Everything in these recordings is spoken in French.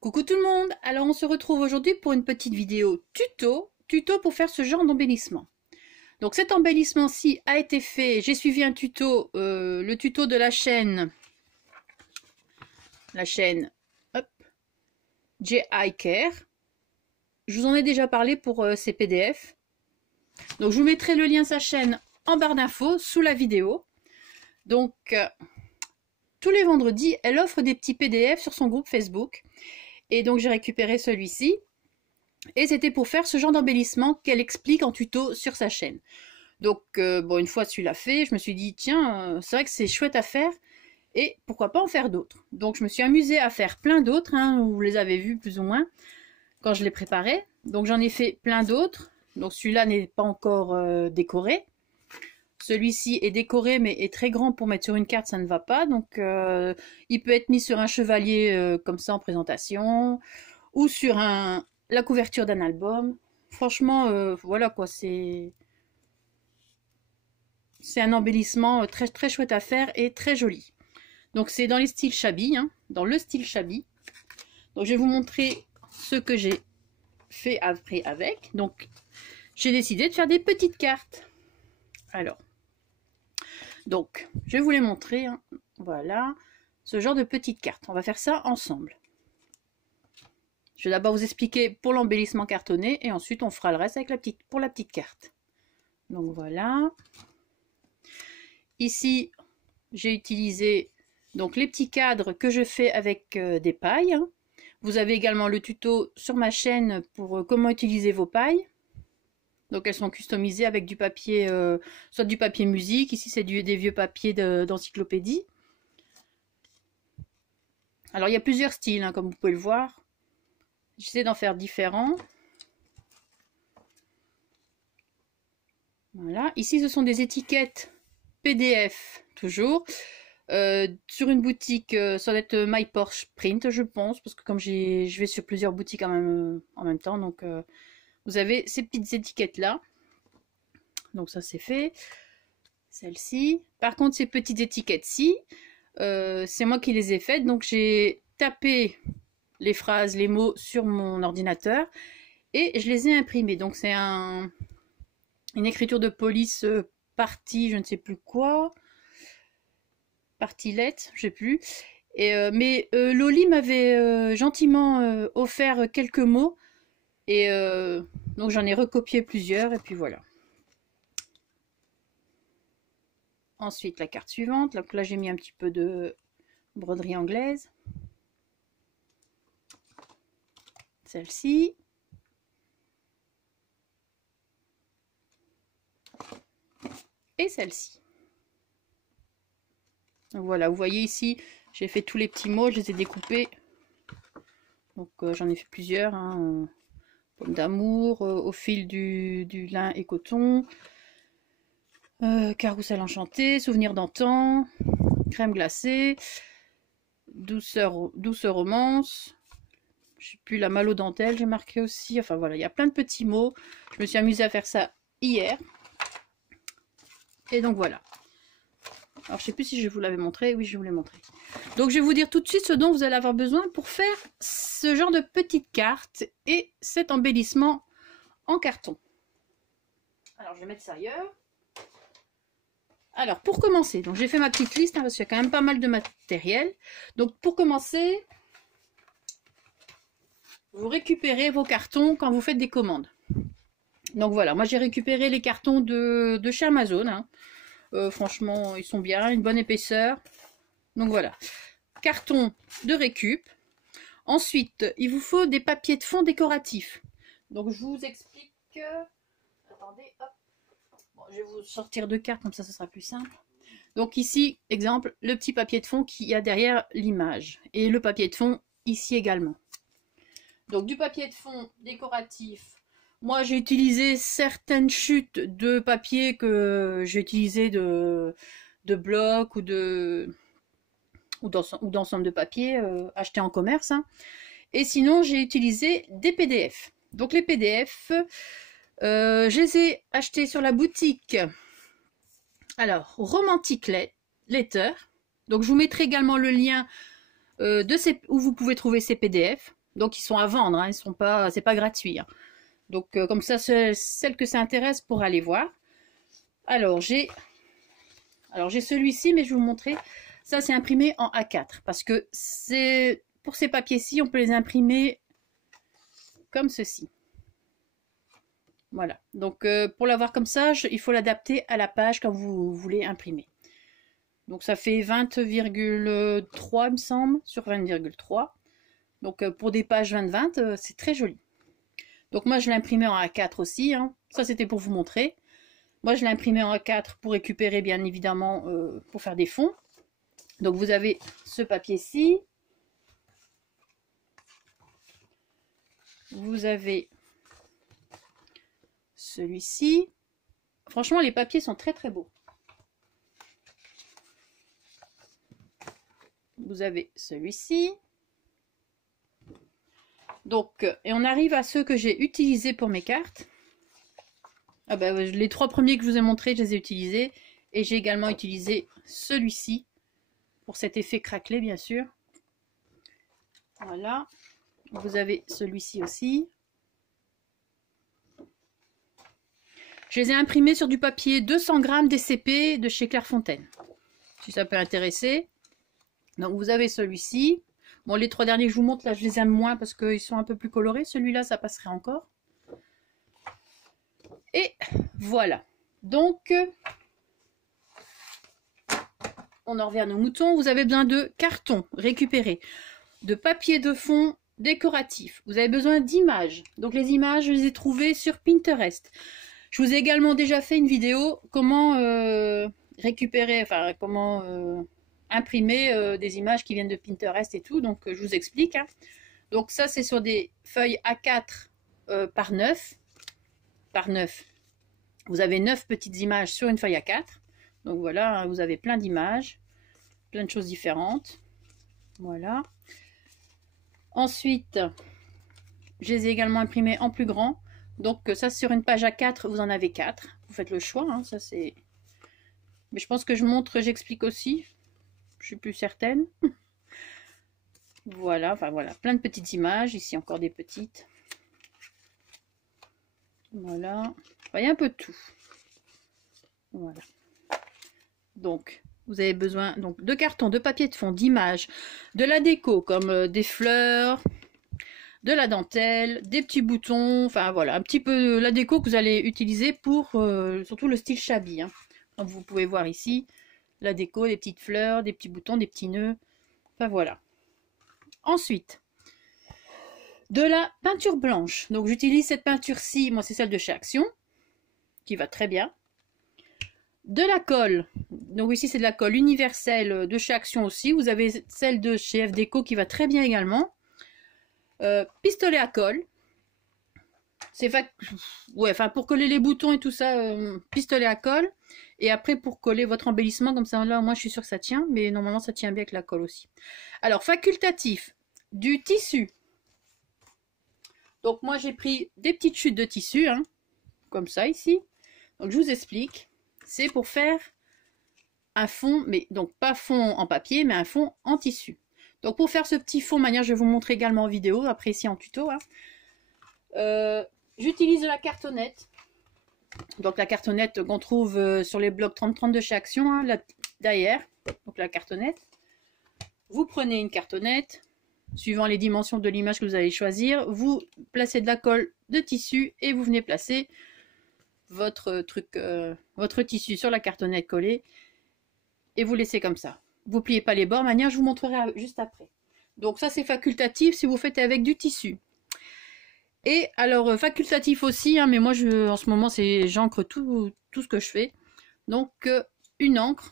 Coucou tout le monde, alors on se retrouve aujourd'hui pour une petite vidéo tuto pour faire ce genre d'embellissement. Donc cet embellissement-ci a été fait, j'ai suivi un tuto, le tuto de la chaîne hop, J.I. Care. Je vous en ai déjà parlé pour ces PDF. Donc je vous mettrai le lien de sa chaîne en barre d'infos sous la vidéo. Donc tous les vendredis, elle offre des petits PDF sur son groupe Facebook. Et donc j'ai récupéré celui-ci. Et c'était pour faire ce genre d'embellissement qu'elle explique en tuto sur sa chaîne. Donc bon, une fois celui-là fait, je me suis dit tiens, c'est vrai que c'est chouette à faire. Et pourquoi pas en faire d'autres. Donc je me suis amusée à faire plein d'autres, hein, vous les avez vus plus ou moins, quand je les préparais. Donc j'en ai fait plein d'autres. Donc celui-là n'est pas encore décoré. Celui-ci est décoré mais est très grand pour mettre sur une carte, ça ne va pas. Donc il peut être mis sur un chevalier comme ça en présentation. Ou sur la couverture d'un album. Franchement, voilà quoi, c'est un embellissement très, très chouette à faire et très joli. Donc c'est dans les styles Shabby, hein, dans le style Shabby. Donc je vais vous montrer ce que j'ai fait après avec. Donc j'ai décidé de faire des petites cartes. Alors, donc je vais vous les montrer, hein. Voilà, ce genre de petites cartes. On va faire ça ensemble. Je vais d'abord vous expliquer pour l'embellissement cartonné et ensuite on fera le reste avec pour la petite carte. Donc voilà. Ici, j'ai utilisé donc les petits cadres que je fais avec des pailles. Vous avez également le tuto sur ma chaîne pour comment utiliser vos pailles. Donc elles sont customisées avec du papier, soit du papier musique, ici c'est des vieux papiers d'encyclopédie. Alors il y a plusieurs styles, hein, comme vous pouvez le voir. J'essaie d'en faire différents. Voilà, ici ce sont des étiquettes PDF, toujours. Sur une boutique, ça doit être My Porsche Print, je pense, parce que comme je vais sur plusieurs boutiques en même temps, donc vous avez ces petites étiquettes là. Donc ça c'est fait. Celle-ci. Par contre, ces petites étiquettes-ci, c'est moi qui les ai faites, donc j'ai tapé les phrases, les mots sur mon ordinateur et je les ai imprimées. Donc c'est une écriture de police partie, je ne sais plus quoi. Partilette, je sais plus. Et, mais Loli m'avait gentiment offert quelques mots. Et donc j'en ai recopié plusieurs. Et puis voilà. Ensuite, la carte suivante. Donc là, j'ai mis un petit peu de broderie anglaise. Celle-ci. Et celle-ci. Voilà, vous voyez ici, j'ai fait tous les petits mots, je les ai découpés. Donc j'en ai fait plusieurs, hein, pomme d'amour, au fil du lin et coton, carrousel enchanté, souvenir d'antan, crème glacée, douceur romance, je sais plus, la malo dentelle, j'ai marqué aussi. Enfin voilà, il y a plein de petits mots. Je me suis amusée à faire ça hier. Et donc voilà. Alors, je ne sais plus si je vous l'avais montré. Oui, je vous l'ai montré. Donc, je vais vous dire tout de suite ce dont vous allez avoir besoin pour faire ce genre de petites cartes et cet embellissement en carton. Alors, je vais mettre ça ailleurs. Alors, pour commencer, donc j'ai fait ma petite liste, hein, parce qu'il y a quand même pas mal de matériel. Donc, pour commencer, vous récupérez vos cartons quand vous faites des commandes. Donc, voilà. Moi, j'ai récupéré les cartons de chez Amazon, hein. Franchement, ils sont bien, une bonne épaisseur. Donc voilà. Carton de récup. Ensuite, il vous faut des papiers de fond décoratifs. Donc je vous explique. Attendez, hop. Bon, je vais vous sortir deux cartes, comme ça, ce sera plus simple. Donc ici, exemple, le petit papier de fond qu'il y a derrière l'image. Et le papier de fond ici également. Donc du papier de fond décoratif. Moi, j'ai utilisé certaines chutes de papier que j'ai utilisé de blocs ou d'ensemble de papier achetés en commerce. Hein. Et sinon, j'ai utilisé des PDF. Donc les PDF, je les ai achetés sur la boutique. Alors, Romantic Letter. Donc je vous mettrai également le lien où vous pouvez trouver ces PDF. Donc ils sont à vendre, hein, ils sont pas, c'est pas gratuit. Hein. Donc comme ça, celle que ça intéresse pour aller voir. Alors j'ai celui-ci, mais je vais vous montrer. Ça c'est imprimé en A4 parce que c'est pour ces papiers-ci, on peut les imprimer comme ceci. Voilà. Donc pour l'avoir comme ça, il faut l'adapter à la page quand vous voulez imprimer. Donc ça fait 20,3 il me semble, sur 20,3. Donc pour des pages 20-20, c'est très joli. Donc moi je l'ai imprimé en A4 aussi, hein. Ça c'était pour vous montrer. Moi je l'ai imprimé en A4 pour récupérer bien évidemment, pour faire des fonds. Donc vous avez ce papier-ci. Vous avez celui-ci. Franchement les papiers sont très très beaux. Vous avez celui-ci. Donc, et on arrive à ceux que j'ai utilisés pour mes cartes. Ah ben, les 3 premiers que je vous ai montrés, je les ai utilisés. Et j'ai également utilisé celui-ci pour cet effet craquelé, bien sûr. Voilà. Vous avez celui-ci aussi. Je les ai imprimés sur du papier 200 grammes DCP de chez Clairefontaine. Si ça peut intéresser. Donc vous avez celui-ci. Bon, les 3 derniers que je vous montre, là, je les aime moins parce qu'ils sont un peu plus colorés. Celui-là, ça passerait encore. Et voilà. Donc, on en revient à nos moutons. Vous avez besoin de carton récupéré, de papier de fond décoratif. Vous avez besoin d'images. Donc, les images, je les ai trouvées sur Pinterest. Je vous ai également déjà fait une vidéo comment récupérer, enfin, comment... imprimer des images qui viennent de Pinterest et tout, donc je vous explique. Hein. Donc ça c'est sur des feuilles A4 par 9. Par 9. Vous avez 9 petites images sur une feuille A4. Donc voilà, hein, vous avez plein d'images, plein de choses différentes. Voilà. Ensuite, je les ai également imprimées en plus grand. Donc ça sur une page A4, vous en avez 4. Vous faites le choix, hein, ça c'est... Mais je pense que je montre, j'explique aussi. Je suis plus certaine. Voilà, enfin voilà, plein de petites images. Ici encore des petites. Voilà. Vous voyez un peu de tout. Voilà. Donc, vous avez besoin donc, de carton, de papier de fond, d'images, de la déco comme des fleurs, de la dentelle, des petits boutons. Enfin voilà, un petit peu la déco que vous allez utiliser pour surtout le style shabby. Hein. Donc vous pouvez voir ici. La déco, des petites fleurs, des petits boutons, des petits nœuds. Enfin voilà. Ensuite, de la peinture blanche. Donc j'utilise cette peinture-ci, moi c'est celle de chez Action, qui va très bien. De la colle. Donc ici c'est de la colle universelle de chez Action aussi. Vous avez celle de chez FDeco qui va très bien également. Pistolet à colle. C'est ouais, enfin pour coller les boutons et tout ça, pistolet à colle. Et après pour coller votre embellissement, comme ça là, moi je suis sûre que ça tient, mais normalement ça tient bien avec la colle aussi. Alors facultatif, du tissu. Donc moi j'ai pris des petites chutes de tissu, hein, comme ça ici. Donc je vous explique, c'est pour faire un fond, mais donc pas fond en papier, mais un fond en tissu. Donc pour faire ce petit fond, manière, je vais vous montrer également en vidéo, après ici en tuto. Hein. J'utilise de la cartonnette. Donc la cartonnette qu'on trouve sur les blocs 30-30 de chez Action, hein, derrière, donc la cartonnette. Vous prenez une cartonnette, suivant les dimensions de l'image que vous allez choisir, vous placez de la colle de tissu et vous venez placer votre tissu sur la cartonnette collée et vous laissez comme ça. Vous pliez pas les bords, manière je vous montrerai juste après. Donc ça c'est facultatif si vous faites avec du tissu. Et alors facultatif aussi, hein, mais moi en ce moment j'encre tout ce que je fais. Donc une encre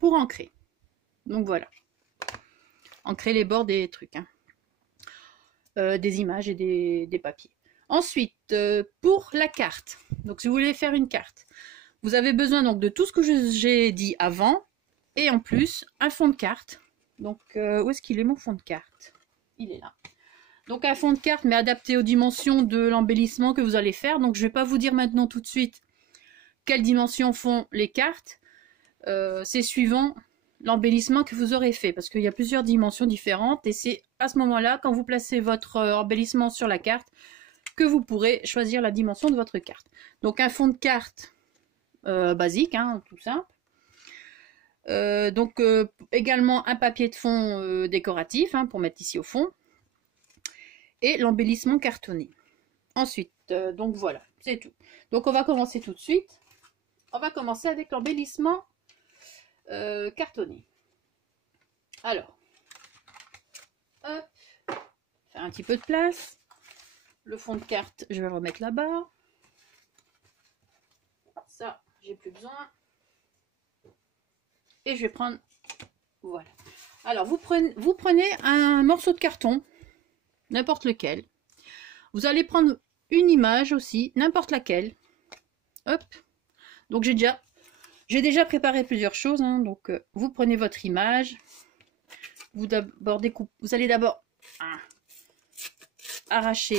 pour ancrer. Donc voilà. Ancrer les bords des trucs. Hein. Des images et des papiers. Ensuite, pour la carte. Donc si vous voulez faire une carte, vous avez besoin donc de tout ce que j'ai dit avant. Et en plus, un fond de carte. Donc où est-ce qu'il est mon fond de carte? Il est là. Donc un fond de carte, mais adapté aux dimensions de l'embellissement que vous allez faire. Donc je ne vais pas vous dire maintenant tout de suite quelles dimensions font les cartes. C'est suivant l'embellissement que vous aurez fait, parce qu'il y a plusieurs dimensions différentes, et c'est à ce moment-là, quand vous placez votre embellissement sur la carte, que vous pourrez choisir la dimension de votre carte. Donc un fond de carte basique, hein, tout simple. Donc également un papier de fond décoratif, hein, pour mettre ici au fond, et l'embellissement cartonné. Ensuite, donc voilà, c'est tout. Donc on va commencer tout de suite. On va commencer avec l'embellissement cartonné. Alors, hop, faire un petit peu de place. Le fond de carte, je vais le remettre là-bas. Ça, j'ai plus besoin. Et je vais prendre, voilà. Alors, vous prenez un morceau de carton, n'importe lequel. Vous allez prendre une image aussi, n'importe laquelle. Hop. Donc, j'ai déjà préparé plusieurs choses. Hein. Donc, vous prenez votre image. Vous allez d'abord arracher.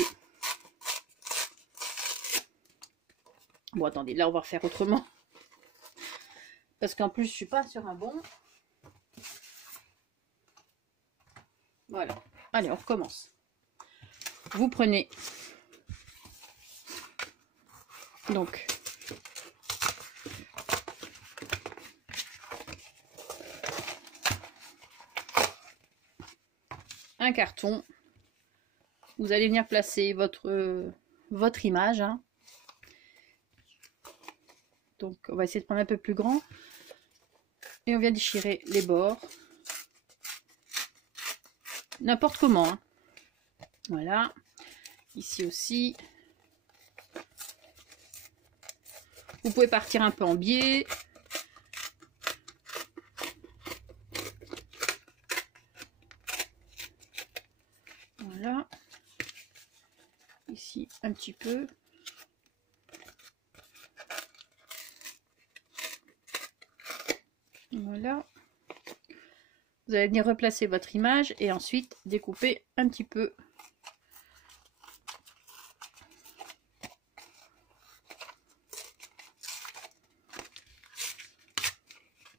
Bon, attendez, là, on va refaire autrement. Parce qu'en plus, je suis pas sur un bon. Voilà. Allez, on recommence. Vous prenez donc un carton. Vous allez venir placer votre image. Hein. Donc, on va essayer de prendre un peu plus grand. Et on vient déchirer les bords. N'importe comment. Hein. Voilà. Ici aussi. Vous pouvez partir un peu en biais. Voilà. Ici, un petit peu. Voilà. Vous allez venir replacer votre image et ensuite découper un petit peu.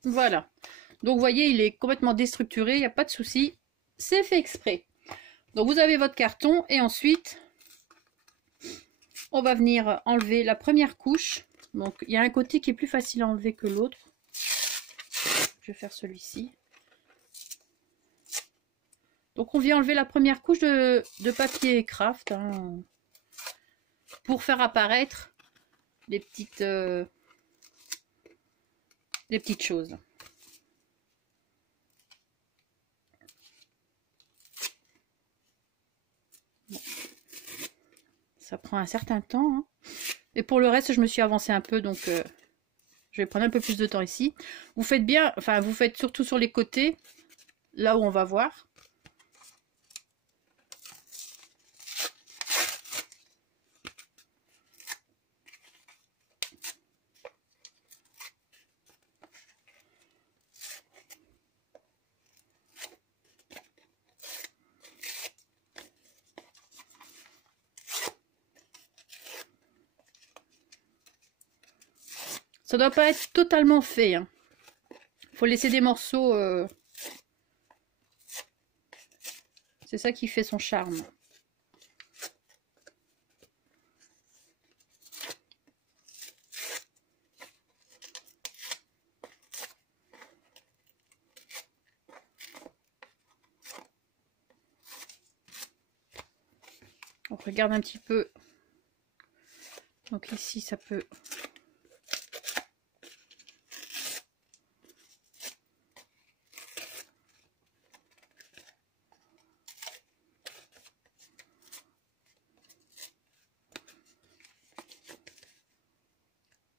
Voilà. Donc, vous voyez, il est complètement déstructuré, il n'y a pas de souci. C'est fait exprès. Donc, vous avez votre carton et ensuite, on va venir enlever la première couche. Donc, il y a un côté qui est plus facile à enlever que l'autre. Je vais faire celui-ci. Donc, on vient enlever la première couche de papier craft hein, pour faire apparaître les petites choses. Bon. Ça prend un certain temps. Hein. Et pour le reste, je me suis avancée un peu, donc je vais prendre un peu plus de temps ici. Vous faites bien, enfin, vous faites surtout sur les côtés, là où on va voir. Ça doit pas être totalement fait. Hein. Faut laisser des morceaux. C'est ça qui fait son charme. On regarde un petit peu. Donc ici, ça peut...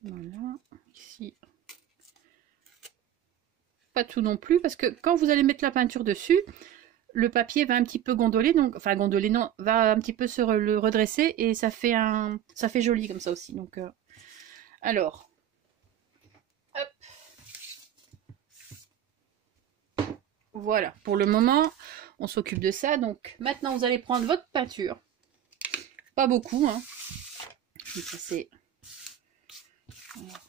Voilà, ici. Pas tout non plus, parce que quand vous allez mettre la peinture dessus, le papier va un petit peu gondoler, donc, enfin gondoler, non, va un petit peu se le redresser, et ça fait joli comme ça aussi. Donc, alors, hop. Voilà, pour le moment, on s'occupe de ça. Donc, maintenant, vous allez prendre votre peinture. Pas beaucoup, hein. Je vais passer... Voilà.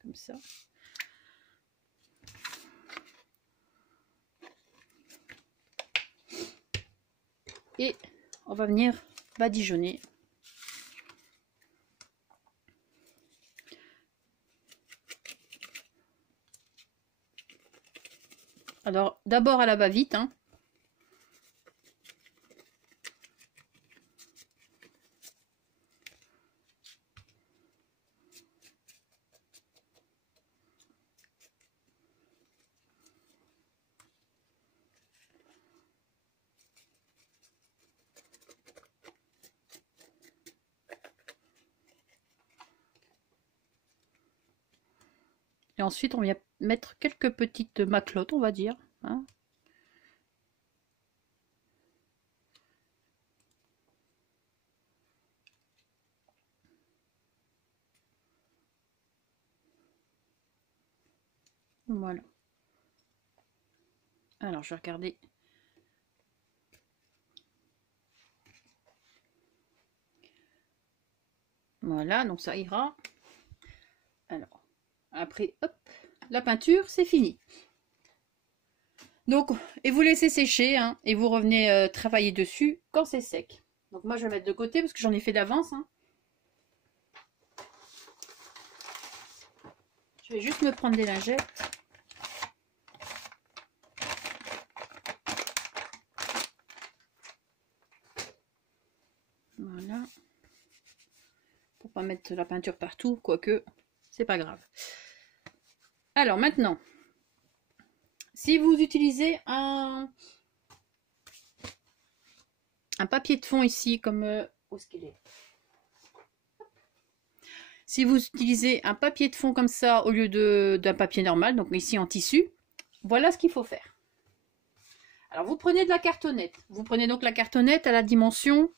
Comme ça. et on va venir badigeonner. Alors d'abord à la va-vite, hein. Et ensuite, on vient mettre quelques petites maclottes, on va dire, hein. Voilà. Alors, je vais regarder. Voilà, donc ça ira. Alors, après, hop, la peinture, c'est fini. Donc, et vous laissez sécher, hein, et vous revenez travailler dessus quand c'est sec. Donc moi, je vais mettre de côté parce que j'en ai fait d'avance, hein. Je vais juste me prendre des lingettes. Voilà. Pour pas mettre la peinture partout, quoique, c'est pas grave. Alors maintenant, si vous utilisez un papier de fond ici, comme où est-ce qu'il est? Si vous utilisez un papier de fond comme ça au lieu d'un papier normal, donc ici en tissu, voilà ce qu'il faut faire. Alors vous prenez de la cartonnette. Vous prenez donc la cartonnette à la dimension,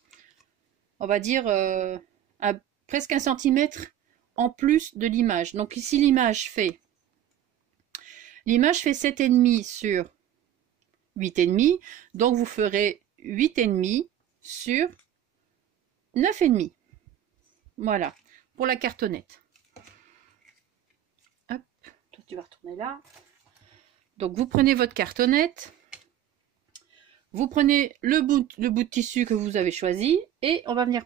on va dire, à presque 1 centimètre en plus de l'image. Donc ici l'image fait 7,5 sur 8,5. Donc vous ferez 8,5 sur 9,5. Voilà, pour la cartonnette. Hop, toi tu vas retourner là. Donc vous prenez votre cartonnette, vous prenez le bout de tissu que vous avez choisi et on va venir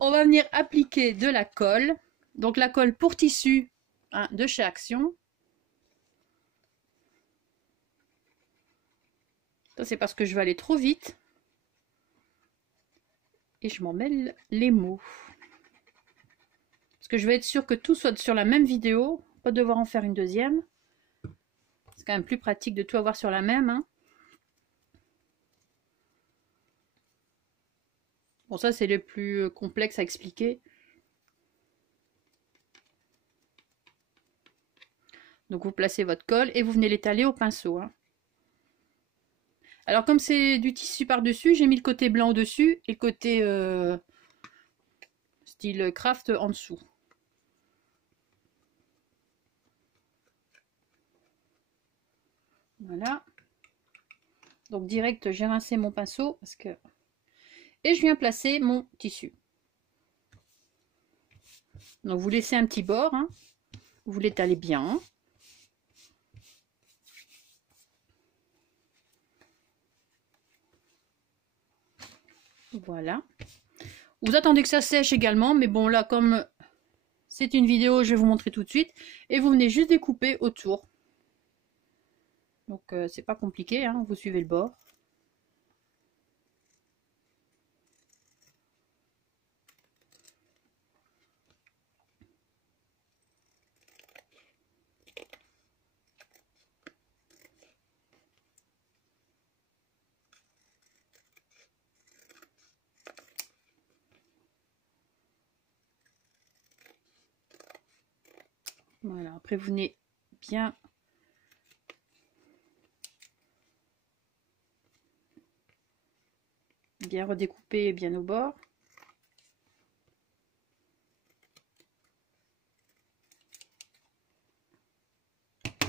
on va venir appliquer de la colle. Donc la colle pour tissu, hein, de chez Action. Ça c'est parce que je vais aller trop vite. Et je m'en mêle les mots. Parce que je vais être sûre que tout soit sur la même vidéo, pas devoir en faire une deuxième. C'est quand même plus pratique de tout avoir sur la même, hein. Bon, ça c'est le plus complexe à expliquer. Donc vous placez votre colle et vous venez l'étaler au pinceau, hein. Alors comme c'est du tissu par-dessus, j'ai mis le côté blanc au-dessus et le côté style craft en dessous. Voilà. Donc direct, j'ai rincé mon pinceau parce que... Et je viens placer mon tissu. Donc vous laissez un petit bord, hein. Vous l'étalez bien. Voilà. Vous attendez que ça sèche également, mais bon là comme c'est une vidéo, je vais vous montrer tout de suite. Et vous venez juste découper autour. Donc c'est pas compliqué, hein, vous suivez le bord. Voilà, après vous venez bien redécouper bien au bord.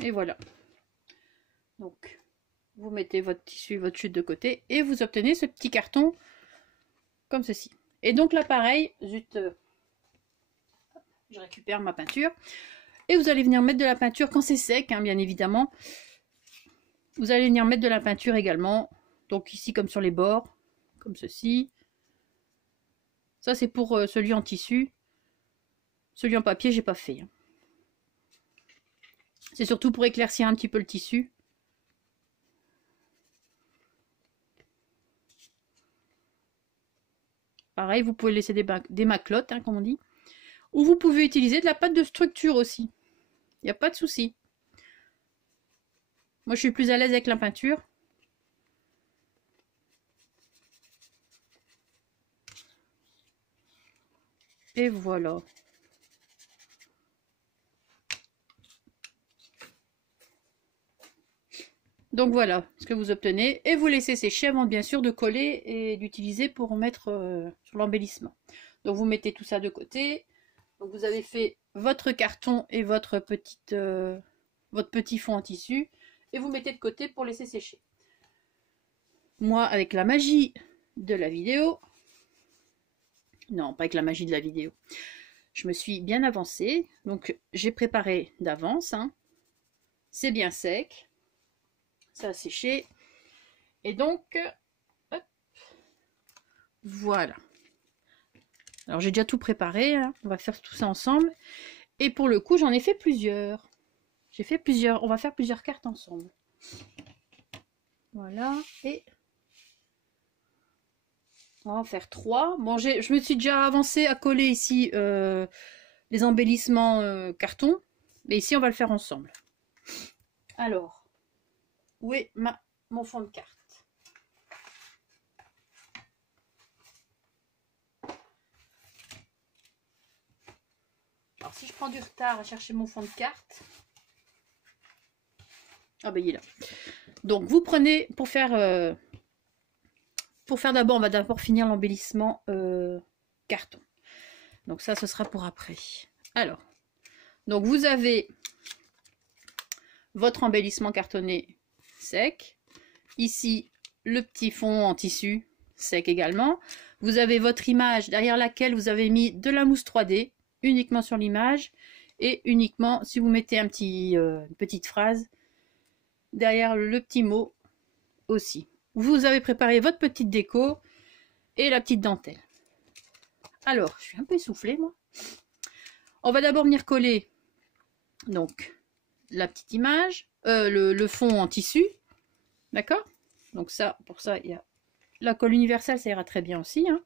Et voilà. Donc vous mettez votre tissu, votre chute de côté et vous obtenez ce petit carton comme ceci. Et donc là pareil, zut, je récupère ma peinture. Et vous allez venir mettre de la peinture quand c'est sec, hein, bien évidemment. Vous allez venir mettre de la peinture également Donc ici comme sur les bords, comme ceci. Ça c'est pour celui en tissu. Celui en papier, j'ai pas fait. Hein. C'est surtout pour éclaircir un petit peu le tissu. Pareil, vous pouvez laisser des maclottes, hein, comme on dit. Ou vous pouvez utiliser de la pâte de structure aussi. Il n'y a pas de souci. Moi, je suis plus à l'aise avec la peinture. Et voilà. Donc voilà ce que vous obtenez. Et vous laissez sécher avant bien sûr de coller et d'utiliser pour mettre sur l'embellissement. Donc vous mettez tout ça de côté. Donc vous avez fait votre carton et votre petit fond en tissu. Et vous mettez de côté pour laisser sécher. Moi, avec la magie de la vidéo... Non, pas avec la magie de la vidéo. Je me suis bien avancée. Donc j'ai préparé d'avance. Hein. C'est bien sec. Ça a séché. Et donc, hop, voilà. Alors j'ai déjà tout préparé. Hein. On va faire tout ça ensemble. Et pour le coup, j'en ai fait plusieurs. J'ai fait plusieurs. On va faire plusieurs cartes ensemble. Voilà. Et on va en faire 3. Bon, je me suis déjà avancée à coller ici les embellissements carton. Mais ici, on va le faire ensemble. Alors, où est mon fond de carte? Alors, si je prends du retard à chercher mon fond de carte... Ah ben, il est là. Donc, vous prenez, pour faire d'abord, on va d'abord finir l'embellissement carton. Donc ça, ce sera pour après. Alors, donc vous avez votre embellissement cartonné sec. Ici, le petit fond en tissu sec également. Vous avez votre image derrière laquelle vous avez mis de la mousse 3D, uniquement sur l'image. Et uniquement, si vous mettez une petite phrase, derrière le petit mot aussi. Vous avez préparé votre petite déco et la petite dentelle. Alors, je suis un peu essoufflée, moi. On va d'abord venir coller donc la petite image, le fond en tissu. D'accord? Donc ça, pour ça, il y a la colle universelle, ça ira très bien aussi. Hein.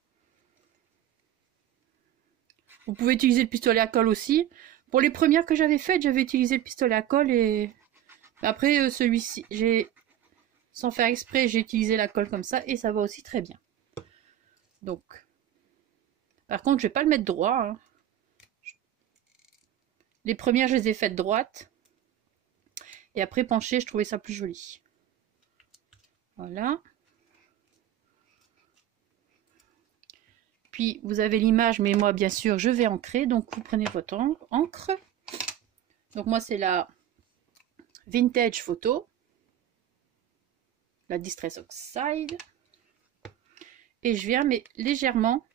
Vous pouvez utiliser le pistolet à colle aussi. Pour les premières que j'avais faites, j'avais utilisé le pistolet à colle et après celui-ci, sans faire exprès, j'ai utilisé la colle comme ça et ça va aussi très bien. Donc, par contre, je vais pas le mettre droit. Hein. Les premières, je les ai faites droites. Et après, penché, je trouvais ça plus joli. Voilà. Puis, vous avez l'image, mais moi, bien sûr, je vais ancrer. Donc, vous prenez votre encre. Donc, moi, c'est la Vintage Photo. La Distress Oxide. Et je viens, mais légèrement...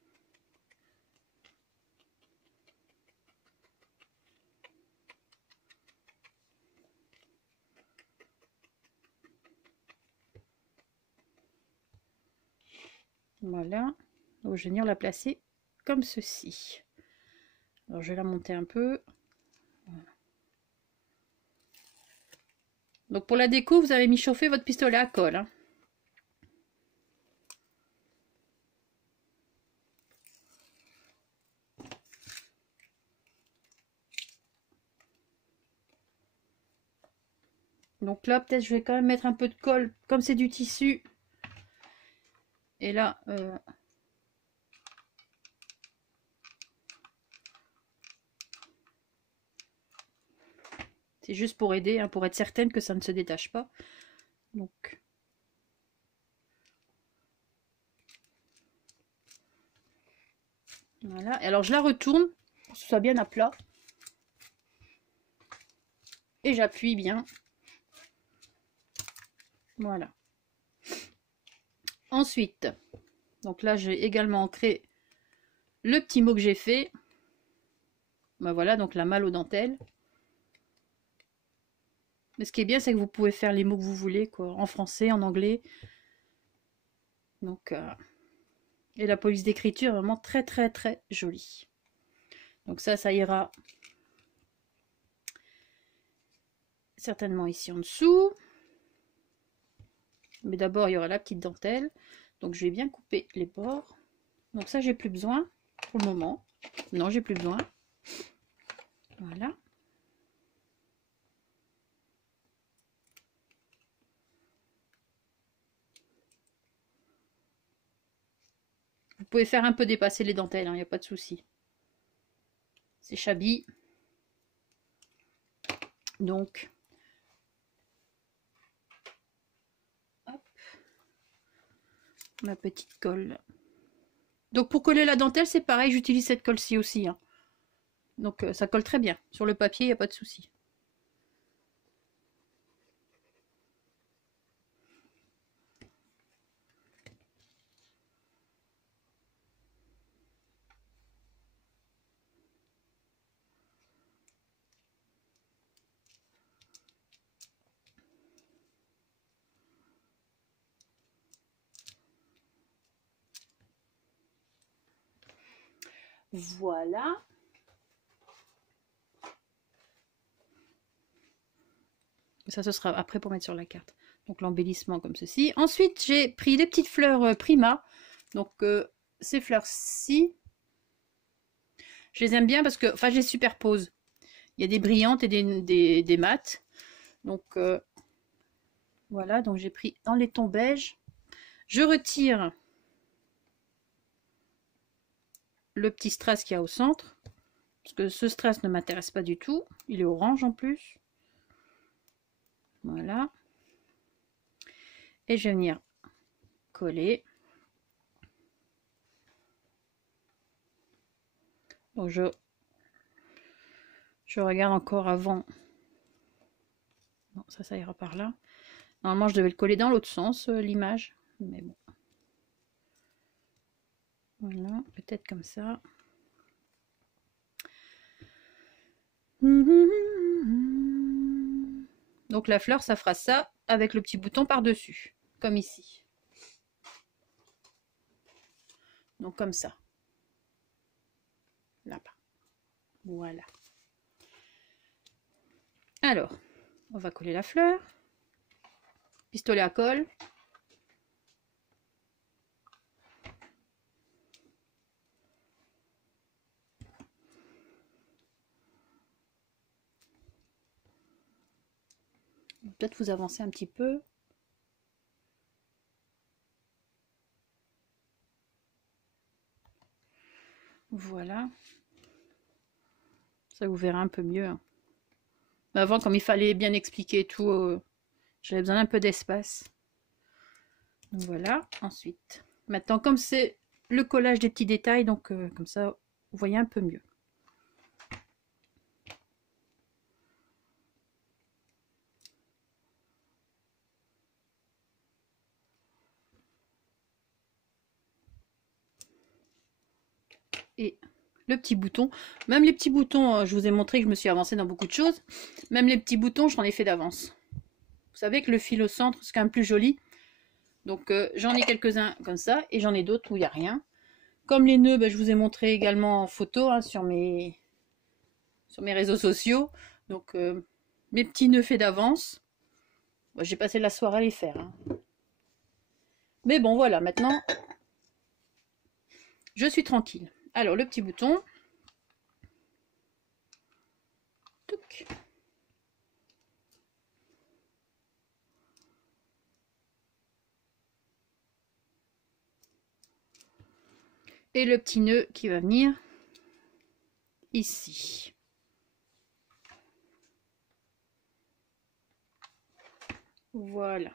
Voilà, donc je vais venir la placer comme ceci. Alors je vais la monter un peu. Voilà. Donc pour la déco, vous avez mis chauffer votre pistolet à colle. Hein. Donc là, peut-être je vais quand même mettre un peu de colle, comme c'est du tissu. Et là, c'est juste pour aider, hein, pour être certaine que ça ne se détache pas. Donc, voilà. Et alors je la retourne pour que ce soit bien à plat. Et j'appuie bien. Voilà. Ensuite, donc là j'ai également ancré le petit mot que j'ai fait. Ben voilà, donc la malle aux dentelles. Mais ce qui est bien, c'est que vous pouvez faire les mots que vous voulez, quoi, en français, en anglais. Donc, et la police d'écriture est vraiment très très très jolie. Donc ça ira certainement ici en dessous. Mais d'abord, il y aura la petite dentelle. Donc je vais bien couper les bords. Donc ça, j'ai plus besoin pour le moment. Non, j'ai plus besoin. Voilà. Vous pouvez faire un peu dépasser les dentelles, il n'y a pas de souci. C'est Chabi. Donc, hop, ma petite colle. Donc pour coller la dentelle, c'est pareil, j'utilise cette colle-ci aussi. Hein. Donc ça colle très bien. Sur le papier, il n'y a pas de souci. Voilà. Ça, ce sera après pour mettre sur la carte. Donc l'embellissement comme ceci. Ensuite, j'ai pris des petites fleurs Prima. Donc ces fleurs-ci, je les aime bien parce que, enfin, je les superpose. Il y a des brillantes et des mates. Donc voilà, donc j'ai pris dans les tons beige. Je retire le petit strass qu'il y a au centre. Parce que ce strass ne m'intéresse pas du tout. Il est orange en plus. Voilà. Et je vais venir coller. Donc je regarde encore avant. Non, ça ira par là. Normalement, je devais le coller dans l'autre sens, l'image. Mais bon. Voilà, peut-être comme ça. Donc la fleur, ça fera ça avec le petit bouton par-dessus, comme ici. Donc comme ça. Là-bas. Voilà. Alors, on va coller la fleur. Pistolet à colle. Peut-être vous avancer un petit peu. Voilà. Ça vous verrez un peu mieux. Mais avant, comme il fallait bien expliquer tout, j'avais besoin d'un peu d'espace. Voilà. Ensuite, maintenant, comme c'est le collage des petits détails, donc comme ça, vous voyez un peu mieux. Et le petit bouton, même les petits boutons, je vous ai montré que je me suis avancée dans beaucoup de choses, même les petits boutons, j'en ai fait d'avance. Vous savez que le fil au centre, c'est quand même plus joli. Donc j'en ai quelques-uns comme ça, et j'en ai d'autres où il n'y a rien. Comme les nœuds, je vous ai montré également en photo hein, sur mes réseaux sociaux. Donc mes petits nœuds faits d'avance. J'ai passé la soirée à les faire. Hein. Mais bon, voilà, maintenant, je suis tranquille. Alors, le petit bouton. Touc. Et le petit nœud qui va venir ici. Voilà.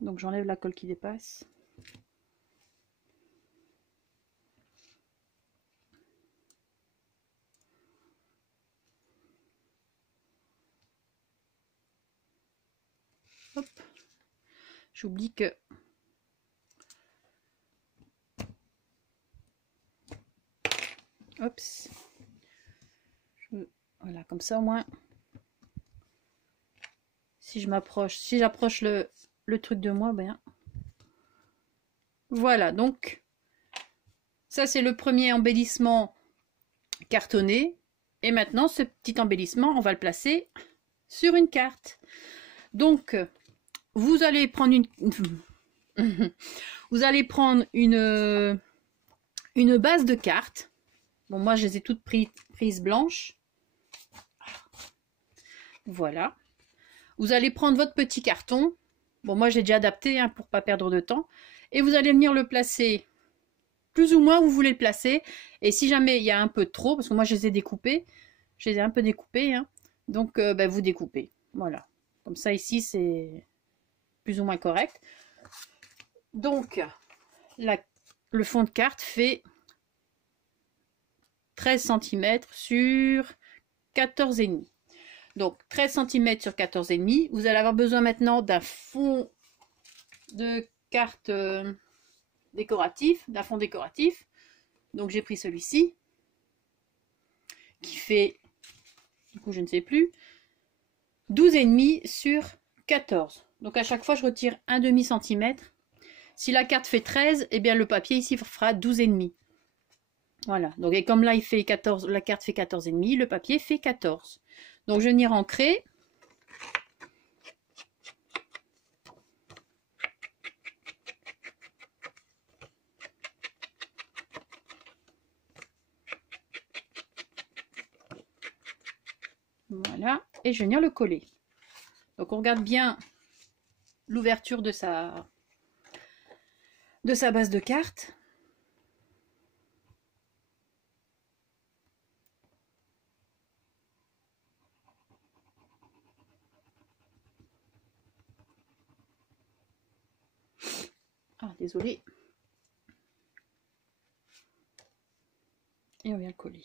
Donc j'enlève la colle qui dépasse. Hop. J'oublie que Oups. Voilà, comme ça au moins. Si je m'approche, si j'approche le truc de moi, ben. Voilà, donc. Ça, c'est le premier embellissement cartonné. Et maintenant, ce petit embellissement, on va le placer sur une carte. Donc, vous allez prendre vous allez prendre une base de cartes. Bon, moi, je les ai toutes prises blanches. Voilà. Vous allez prendre votre petit carton. Bon, moi, j'ai déjà adapté hein, pour ne pas perdre de temps. Et vous allez venir le placer plus ou moins où vous voulez le placer. Et si jamais il y a un peu trop, parce que moi, je les ai découpés. Je les ai un peu découpés. Hein, donc, ben, vous découpez. Voilà. Comme ça, ici, c'est plus ou moins correct. Donc, le fond de carte fait 13 cm sur 14,5. Donc 13 cm sur 14,5. Vous allez avoir besoin maintenant d'un fond de carte décoratif, d'un fond décoratif. Donc j'ai pris celui-ci qui fait, du coup je ne sais plus, 12,5 sur 14. Donc à chaque fois je retire un demi centimètre. Si la carte fait 13, eh bien le papier ici fera 12,5. Voilà, donc et comme là il fait 14, la carte fait 14,5, le papier fait 14. Donc je vais venir ancrer. Voilà, et je vais venir le coller. Donc on regarde bien l'ouverture de sa base de carte. Ah, désolé. Et on vient le coller.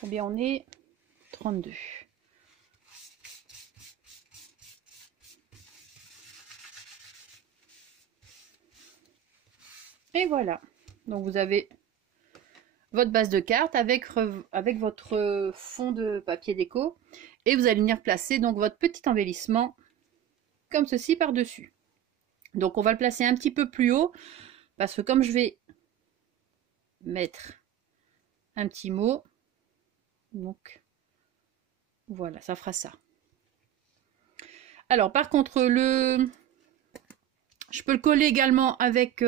Combien on est? 32. Et voilà. Donc vous avez votre base de carte avec votre fond de papier déco. Et vous allez venir placer donc votre petit embellissement comme ceci par-dessus. Donc on va le placer un petit peu plus haut parce que comme je vais mettre un petit mot, donc voilà, ça fera ça. Alors par contre je peux le coller également avec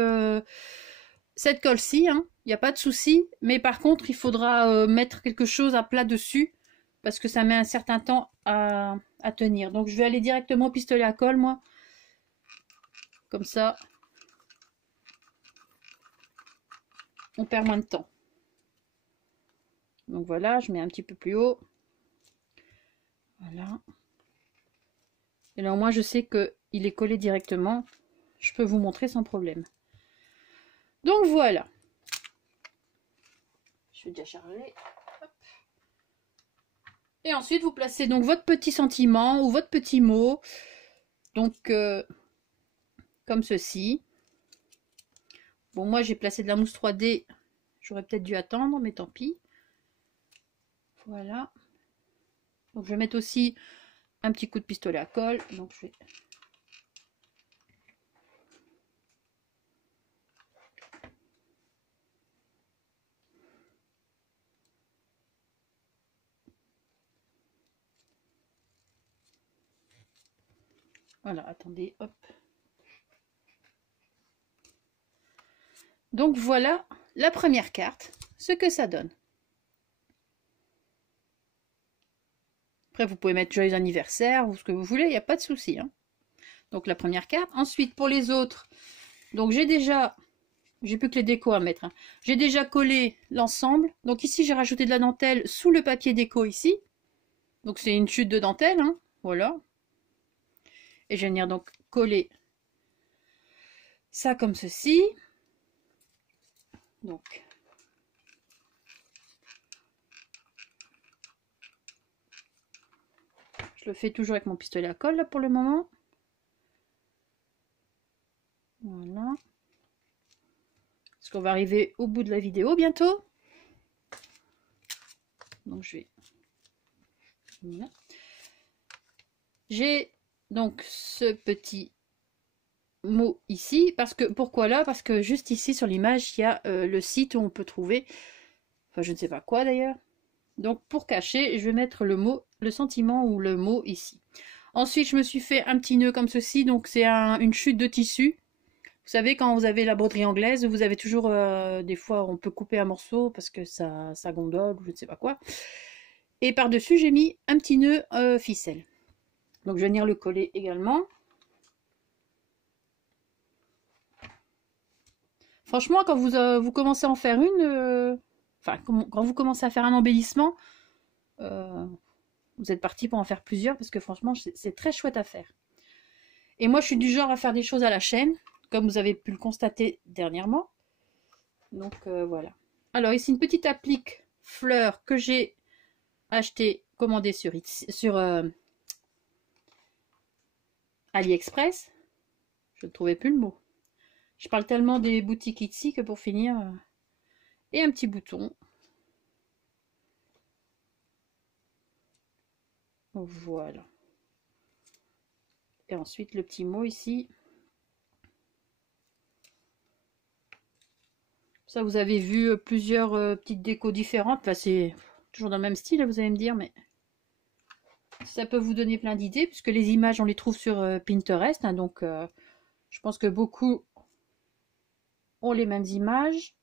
cette colle-ci, hein, il n'y a pas de souci, mais par contre il faudra mettre quelque chose à plat dessus parce que ça met un certain temps à tenir. Donc je vais aller directement au pistolet à colle, moi, comme ça on perd moins de temps. Donc voilà, je mets un petit peu plus haut. Voilà. Et là au moins je sais qu'il est collé directement. Je peux vous montrer sans problème. Donc voilà. Je vais déjà charger. Hop. Et ensuite vous placez donc votre petit sentiment ou votre petit mot. Donc comme ceci. Bon, moi j'ai placé de la mousse 3D. J'aurais peut-être dû attendre, mais tant pis. Voilà. Donc je vais mettre aussi un petit coup de pistolet à colle. Donc je vais... Voilà, attendez, hop. Donc voilà la première carte, ce que ça donne. Après, vous pouvez mettre joyeux anniversaire ou ce que vous voulez, il n'y a pas de souci. Hein. Donc la première carte. Ensuite, pour les autres, donc j'ai déjà, j'ai plus que les décos à mettre. Hein. J'ai déjà collé l'ensemble. Donc ici, j'ai rajouté de la dentelle sous le papier déco ici. Donc c'est une chute de dentelle, hein. Voilà. Et je vais venir donc coller ça comme ceci. Donc je le fais toujours avec mon pistolet à colle là pour le moment. Voilà. Parce qu'on va arriver au bout de la vidéo bientôt. Donc je vais... Voilà. J'ai donc ce petit mot ici, parce que pourquoi là? Parce que juste ici sur l'image, il y a le site où on peut trouver, enfin je ne sais pas quoi d'ailleurs. Donc pour cacher, je vais mettre le mot, le sentiment ou le mot ici. Ensuite, je me suis fait un petit nœud comme ceci, donc c'est une chute de tissu. Vous savez, quand vous avez la broderie anglaise, vous avez toujours, des fois, on peut couper un morceau parce que ça gondole ou je ne sais pas quoi. Et par-dessus, j'ai mis un petit nœud ficelle. Donc, je vais venir le coller également. Franchement, quand vous commencez à en faire une, enfin, quand vous commencez à faire un embellissement, vous êtes parti pour en faire plusieurs parce que franchement, c'est très chouette à faire. Et moi, je suis du genre à faire des choses à la chaîne, comme vous avez pu le constater dernièrement. Donc, voilà. Alors, ici, une petite applique fleur que j'ai acheté, commandé sur AliExpress. Je ne trouvais plus le mot. Je parle tellement des boutiques Etsy que pour finir... Et un petit bouton. Voilà. Et ensuite, le petit mot ici. Ça, vous avez vu plusieurs petites décos différentes. Là, c'est toujours dans le même style, vous allez me dire, mais... Ça peut vous donner plein d'idées, puisque les images, on les trouve sur Pinterest. Hein, donc, je pense que beaucoup ont les mêmes images.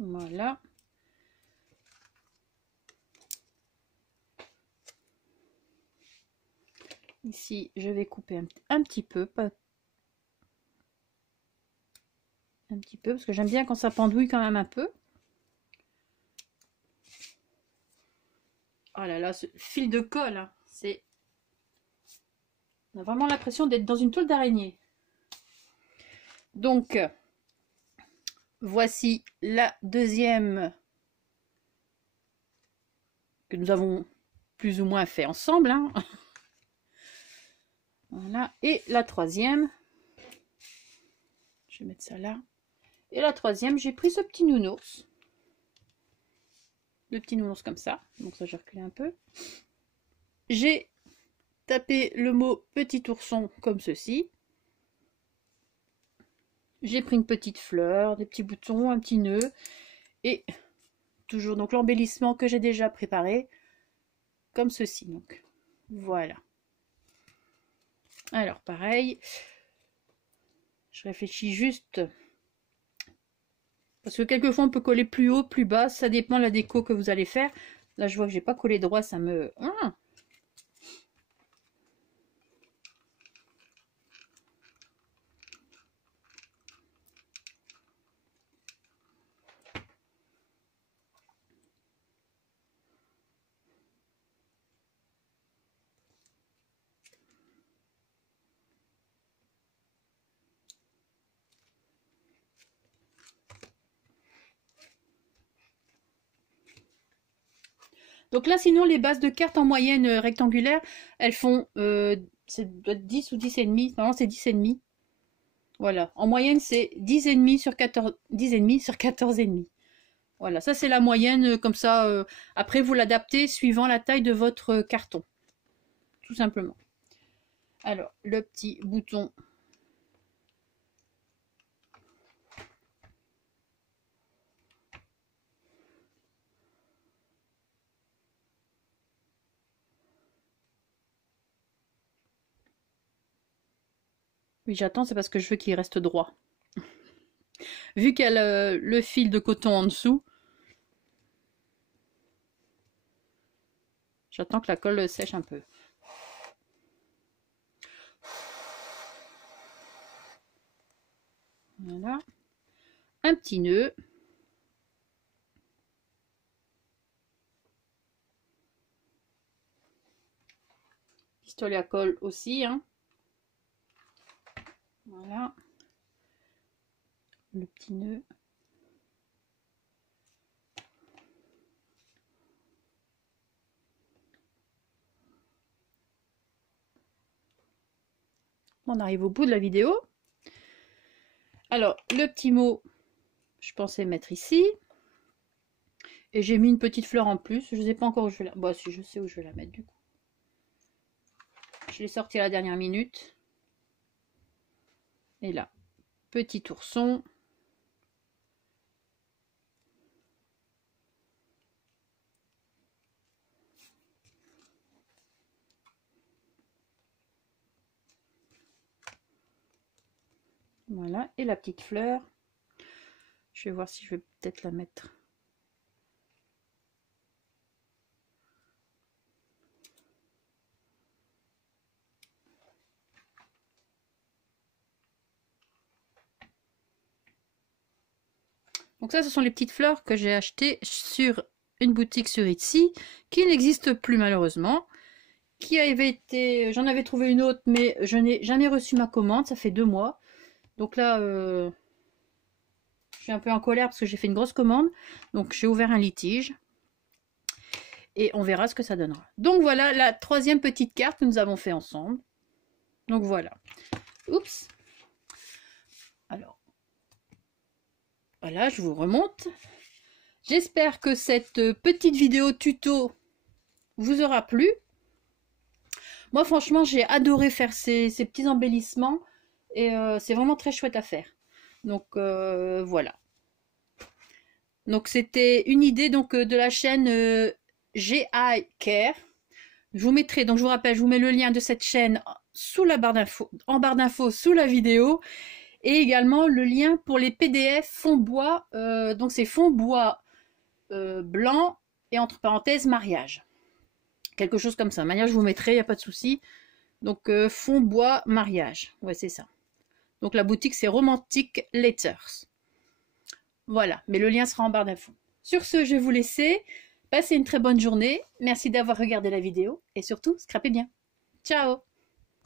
Voilà. Ici, je vais couper un petit peu, pas un petit peu, parce que j'aime bien quand ça pendouille quand même un peu. Oh là là, ce fil de colle, hein, c'est... On a vraiment l'impression d'être dans une toile d'araignée. Donc, voici la deuxième que nous avons plus ou moins fait ensemble. Hein. Voilà, et la troisième. Je vais mettre ça là. Et la troisième, j'ai pris ce petit nounours. Le petit nounours comme ça. Donc ça, j'ai reculé un peu. J'ai tapé le mot petit ourson comme ceci. J'ai pris une petite fleur, des petits boutons, un petit nœud. Et toujours donc l'embellissement que j'ai déjà préparé. Comme ceci. Donc voilà. Alors pareil. Je réfléchis juste... Parce que quelquefois on peut coller plus haut, plus bas, ça dépend de la déco que vous allez faire. Là je vois que j'ai pas collé droit, ça me... Donc là, sinon, les bases de cartes en moyenne rectangulaire, elles font c'est 10 ou 10 et demi. Normalement, c'est 10 et demi. Voilà. En moyenne, c'est 10 et demi sur 14, 10 et demi sur 14 et demi. Voilà. Ça, c'est la moyenne. Comme ça, après, vous l'adaptez suivant la taille de votre carton. Tout simplement. Alors, le petit bouton. Oui, j'attends, c'est parce que je veux qu'il reste droit. Vu qu'il y a le fil de coton en dessous, j'attends que la colle sèche un peu. Voilà. Un petit nœud. Pistolet à colle aussi. Hein. Voilà. Le petit nœud. On arrive au bout de la vidéo. Alors, le petit mot, je pensais mettre ici. Et j'ai mis une petite fleur en plus. Je ne sais pas encore où je vais la... Bon, si, je sais où je vais la mettre du coup. Je l'ai sorti à la dernière minute. Et là, petit ourson. Voilà, et la petite fleur. Je vais voir si je vais peut-être la mettre. Donc ça, ce sont les petites fleurs que j'ai achetées sur une boutique sur Etsy, qui n'existe plus malheureusement. Qui avait été, j'en avais trouvé une autre, mais je n'ai jamais reçu ma commande, ça fait 2 mois. Donc là, je suis un peu en colère parce que j'ai fait une grosse commande. Donc j'ai ouvert un litige. Et on verra ce que ça donnera. Donc voilà la 3e petite carte que nous avons fait ensemble. Donc voilà. Oups. Alors, voilà, je vous remonte. J'espère que cette petite vidéo tuto vous aura plu. Moi, franchement, j'ai adoré faire ces petits embellissements. Et c'est vraiment très chouette à faire. Donc, voilà. Donc, c'était une idée donc, de la chaîne GI Care. Je vous mettrai, donc je vous rappelle, je vous mets le lien de cette chaîne sous la barre d'infos, en barre d'infos sous la vidéo. Et également le lien pour les PDF fond bois. Donc, c'est fond bois blanc et entre parenthèses mariage. Quelque chose comme ça. De manière, je vous mettrai, il n'y a pas de souci. Donc, fond bois mariage. Ouais, c'est ça. Donc, la boutique, c'est Romantic Letters. Voilà. Mais le lien sera en barre d'infos. Sur ce, je vais vous laisser. Passez une très bonne journée. Merci d'avoir regardé la vidéo. Et surtout, scrapez bien. Ciao!